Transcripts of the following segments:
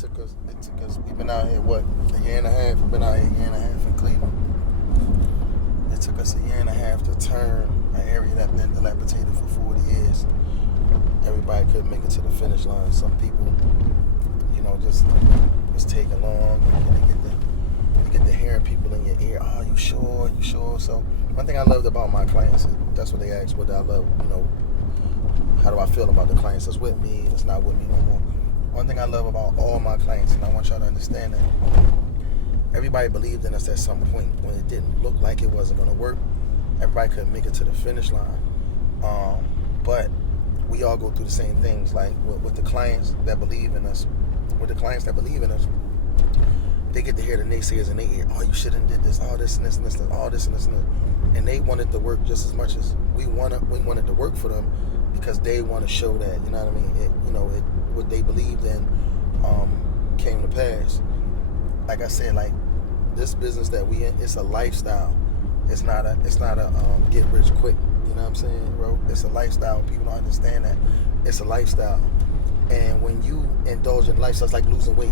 We've been out here, what, a year and a half? We've been out here a year and a half in Cleveland. It took us a year and a half to turn an area that been dilapidated for 40 years. Everybody couldn't make it to the finish line. Some people, just it's taking long. You get to hearing people in your ear, oh, you sure, you sure? So one thing I loved about my clients, that's what they asked, what do I love, how do I feel about the clients that's with me, that's not with me no more. One thing I love about all my clients, and I want y'all to understand that everybody believed in us at some point when it didn't look like it wasn't going to work. Everybody couldn't make it to the finish line. But we all go through the same things, like with the clients that believe in us. With the clients that believe in us, they get to hear the naysayers in their ear. Oh, you shouldn't did this, all this and this and this, all this and this and this. And they wanted to work just as much as we wanted to work for them, because they want to show that, you know what I mean? What they believed in came to pass. Like I said, like this business that we in, it's a lifestyle. It's not a get rich quick. You know what I'm saying, bro? It's a lifestyle. People don't understand that. It's a lifestyle. And when you indulge in lifestyle, it's like losing weight.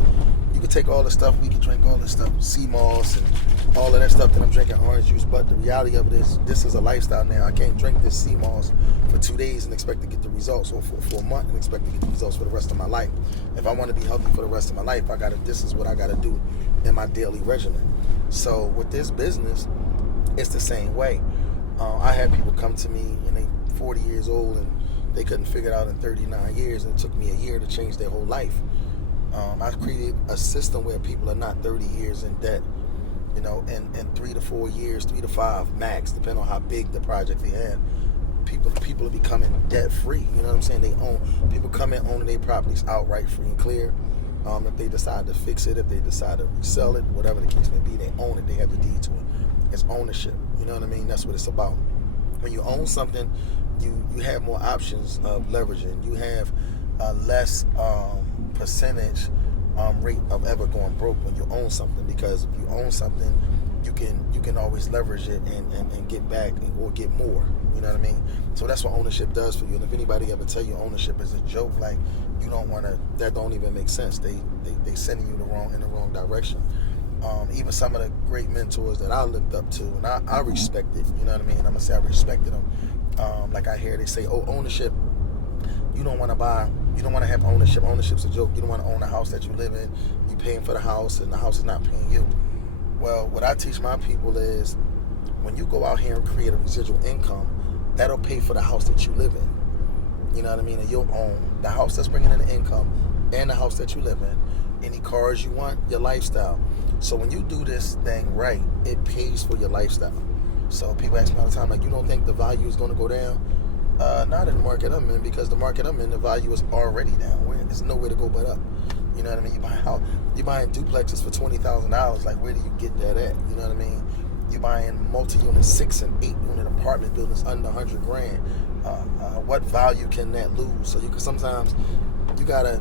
You can take all the stuff, we can drink all this stuff, sea moss and all of that stuff that I'm drinking, orange juice, but the reality of it is, this is a lifestyle now. I can't drink this sea moss for 2 days and expect to get the results, or for a month and expect to get the results for the rest of my life. If I want to be healthy for the rest of my life, this is what I gotta do in my daily regimen. So with this business, it's the same way. I had people come to me and they 40 years old and they couldn't figure it out in 39 years, and it took me a year to change their whole life. I've created a system where people are not 30 years in debt, in 3 to 4 years, 3 to 5 max, depending on how big the project they have. People are becoming debt free. You know what I'm saying? People come in owning their properties outright, free and clear. If they decide to fix it, if they decide to resell it, whatever the case may be, they own it. They have the deed to it. It's ownership. You know what I mean? That's what it's about. When you own something, you have more options of leveraging. You have a less percentage rate of ever going broke when you own something, because if you own something, you can always leverage it and get back or get more. You know what I mean? So that's what ownership does for you. And if anybody ever tell you ownership is a joke, like, you don't want to, that don't even make sense. They sending you in the wrong direction. Even some of the great mentors that I looked up to and I respected, you know what I mean? I'm gonna say I respected them. Like I hear they say, oh, ownership, you don't want to have ownership. Ownership's a joke. You don't want to own a house that you live in. You're paying for the house and the house is not paying you. Well, what I teach my people is, when you go out here and create a residual income, that'll pay for the house that you live in. You know what I mean? And you'll own the house that's bringing in the income and the house that you live in, any cars you want, your lifestyle. So when you do this thing right, it pays for your lifestyle. So people ask me all the time, like, you don't think the value is going to go down? Not in the market I'm in, because the market I'm in, the value is already down. There's nowhere to go but up. You know what I mean? You buying duplexes for $20,000. Like, where do you get that at? You know what I mean? You buying multi-unit 6 and 8 unit apartment buildings under 100 grand. What value can that lose? So sometimes you gotta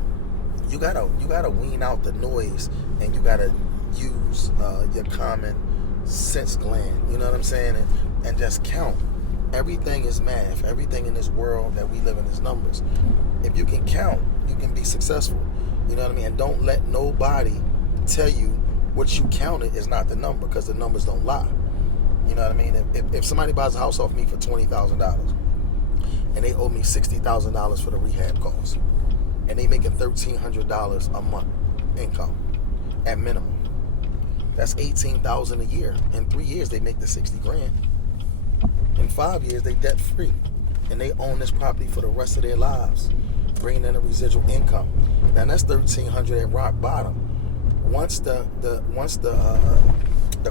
wean out the noise, and you gotta use your common sense gland. You know what I'm saying? And just count. Everything is math. Everything in this world that we live in is numbers. If you can count, you can be successful. You know what I mean? And don't let nobody tell you what you counted is not the number, because the numbers don't lie. You know what I mean? If somebody buys a house off me for $20,000 and they owe me $60,000 for the rehab costs, and they making $1,300 a month income at minimum, that's $18,000 a year. In 3 years, they make the 60 grand. In 5 years, they debt free, and they own this property for the rest of their lives, bringing in a residual income. Now that's $1,300 at rock bottom. Once the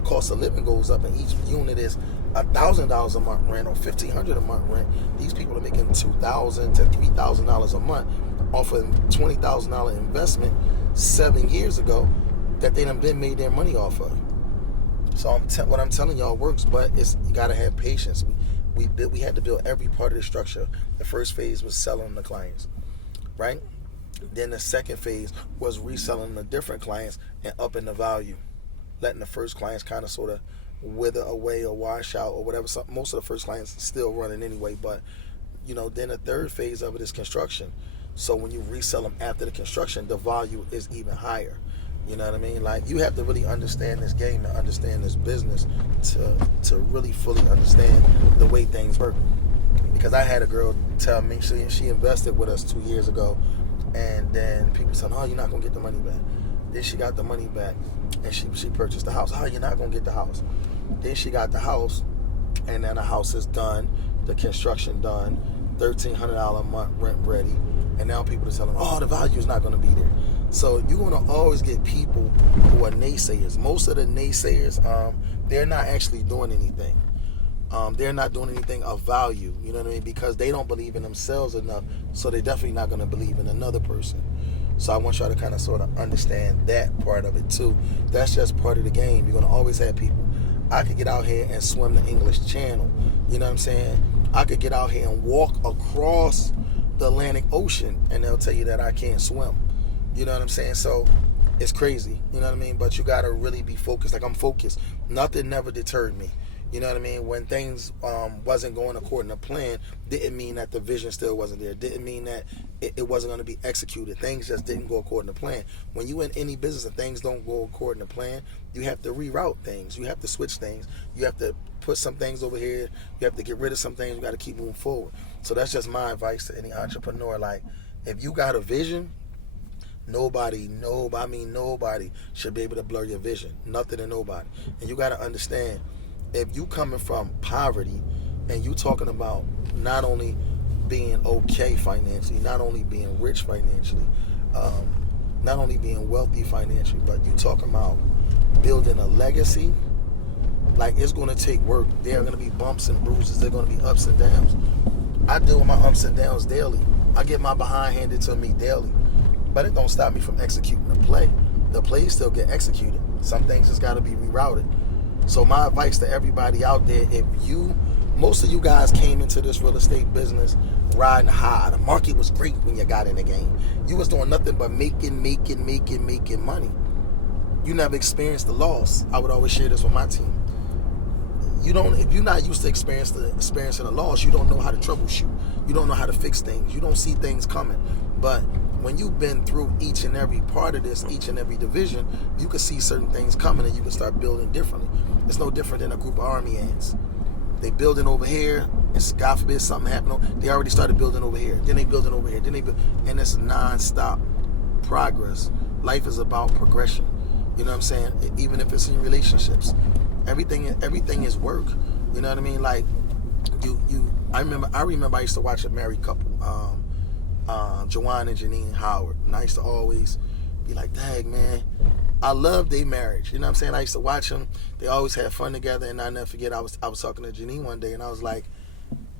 cost of living goes up, and each unit is $1,000 a month rent or $1,500 a month rent, these people are making $2,000 to $3,000 a month off a $20,000 investment 7 years ago that they done been made their money off of. So what I'm telling y'all works, but you gotta have patience. We had to build every part of the structure. The first phase was selling the clients, right? Then the second phase was reselling the different clients and upping the value, letting the first clients kind of sort of wither away or wash out or whatever. Most of the first clients still running anyway, but then the third phase of it is construction. So when you resell them after the construction, the value is even higher. You know what I mean? Like, you have to really understand this game and understand this business to really fully understand the way things work. Because I had a girl tell me she invested with us 2 years ago, and then people said, "Oh, you're not gonna get the money back." Then she got the money back, and she purchased the house. "Oh, you're not gonna get the house." Then she got the house, and then the house is done, the construction done, $1,300 a month rent ready, and now people are telling them, "Oh, the value is not gonna be there." So you're gonna always get people who are naysayers. Most of the naysayers, they're not actually doing anything. They're not doing anything of value, you know what I mean? Because they don't believe in themselves enough, so they're definitely not going to believe in another person. So I want y'all to kind of sort of understand that part of it too. That's just part of the game. You're going to always have people. I could get out here and swim the English Channel, you know what I'm saying? I could get out here and walk across the Atlantic Ocean, and they'll tell you that I can't swim, you know what I'm saying? So it's crazy, you know what I mean? But you got to really be focused. Like, I'm focused. Nothing never deterred me. You know what I mean? When things wasn't going according to plan, didn't mean that the vision still wasn't there. Didn't mean that it wasn't going to be executed. Things just didn't go according to plan. When you in any business and things don't go according to plan, you have to reroute things. You have to switch things. You have to put some things over here. You have to get rid of some things. You got to keep moving forward. So that's just my advice to any entrepreneur. Like, if you got a vision, nobody should be able to blur your vision. Nothing and nobody. And you got to understand, if you coming from poverty and you talking about not only being okay financially, not only being rich financially, not only being wealthy financially, but you talking about building a legacy, like, it's going to take work. There are going to be bumps and bruises. There are going to be ups and downs. I deal with my ups and downs daily. I get my behind handed to me daily. But it don't stop me from executing the play. The plays still get executed. Some things just got to be rerouted. So my advice to everybody out there, most of you guys came into this real estate business riding high. The market was great when you got in the game. You was doing nothing but making money. You never experienced the loss. I would always share this with my team. If you're not used to experiencing a loss, you don't know how to troubleshoot. You don't know how to fix things. You don't see things coming. But when you've been through each and every part of this, each and every division, you can see certain things coming and you can start building differently. It's no different than a group of army ants. They building over here, and God forbid something happen. They already started building over here. Then they building over here. And it's non-stop progress. Life is about progression. You know what I'm saying? Even if it's in relationships, everything is work. You know what I mean? Like, I remember I used to watch a married couple, Joanne and Janine Howard, and I used to always be like, dang, man, I love their marriage. You know what I'm saying? I used to watch them. They always had fun together, and I never forget, I was talking to Janine one day, and I was like,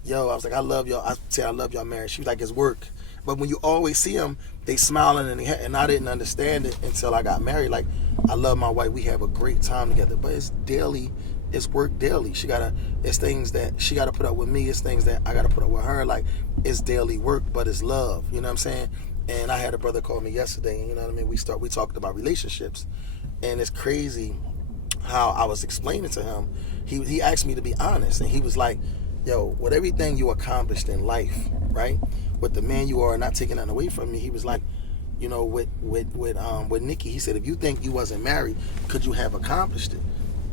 I love y'all. I said, I love y'all marriage. She was like, it's work. But when you always see them, they smiling, and I didn't understand it until I got married. Like, I love my wife. We have a great time together, but it's daily. It's work daily. It's things that she gotta put up with me. It's things that I gotta put up with her. Like, it's daily work, but it's love. You know what I'm saying? And I had a brother call me yesterday, and you know what I mean? We talked about relationships, and it's crazy how I was explaining to him. He asked me to be honest, and he was like, yo, with everything you accomplished in life, right? With the man you are, not taking that away from me, he was like, you know, with Nikki, he said, if you think you wasn't married, could you have accomplished it?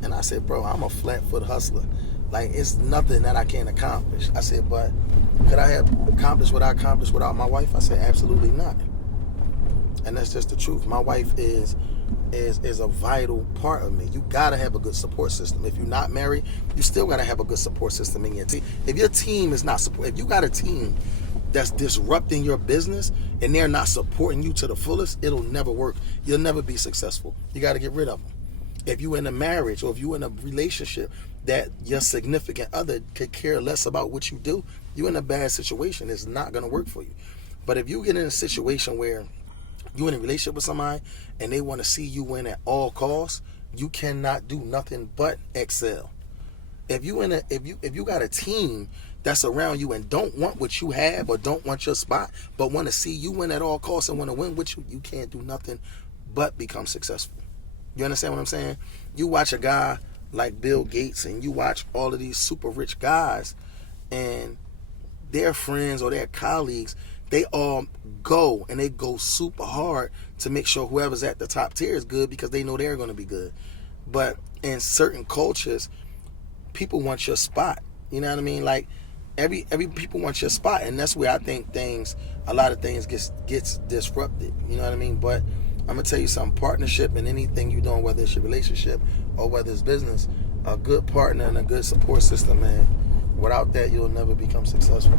And I said, bro, I'm a flat-foot hustler. Like, it's nothing that I can't accomplish. I said, but could I have accomplished what I accomplished without my wife? I said, absolutely not. And that's just the truth. My wife is a vital part of me. You gotta have a good support system. If you're not married, you still gotta have a good support system in your team. If your team is not support, if you got a team that's disrupting your business and they're not supporting you to the fullest, it'll never work. You'll never be successful. You gotta get rid of them. If you're in a marriage or if you're in a relationship that your significant other could care less about what you do, you're in a bad situation. It's not gonna work for you. But if you get in a situation where you're in a relationship with somebody and they want to see you win at all costs, you cannot do nothing but excel. If you got a team that's around you and don't want what you have or don't want your spot, but want to see you win at all costs and want to win with you, you can't do nothing but become successful. You understand what I'm saying? You watch a guy like Bill Gates and you watch all of these super rich guys and their friends or their colleagues they all go, and they go super hard to make sure whoever's at the top tier is good because they know they're going to be good. But in certain cultures, people want your spot. You know what I mean? Like every people want your spot, and that's where I think a lot of things gets disrupted. You know what I mean? But I'm gonna tell you something: partnership and anything you're doing, whether it's your relationship or whether it's business, a good partner and a good support system, man. Without that, you'll never become successful.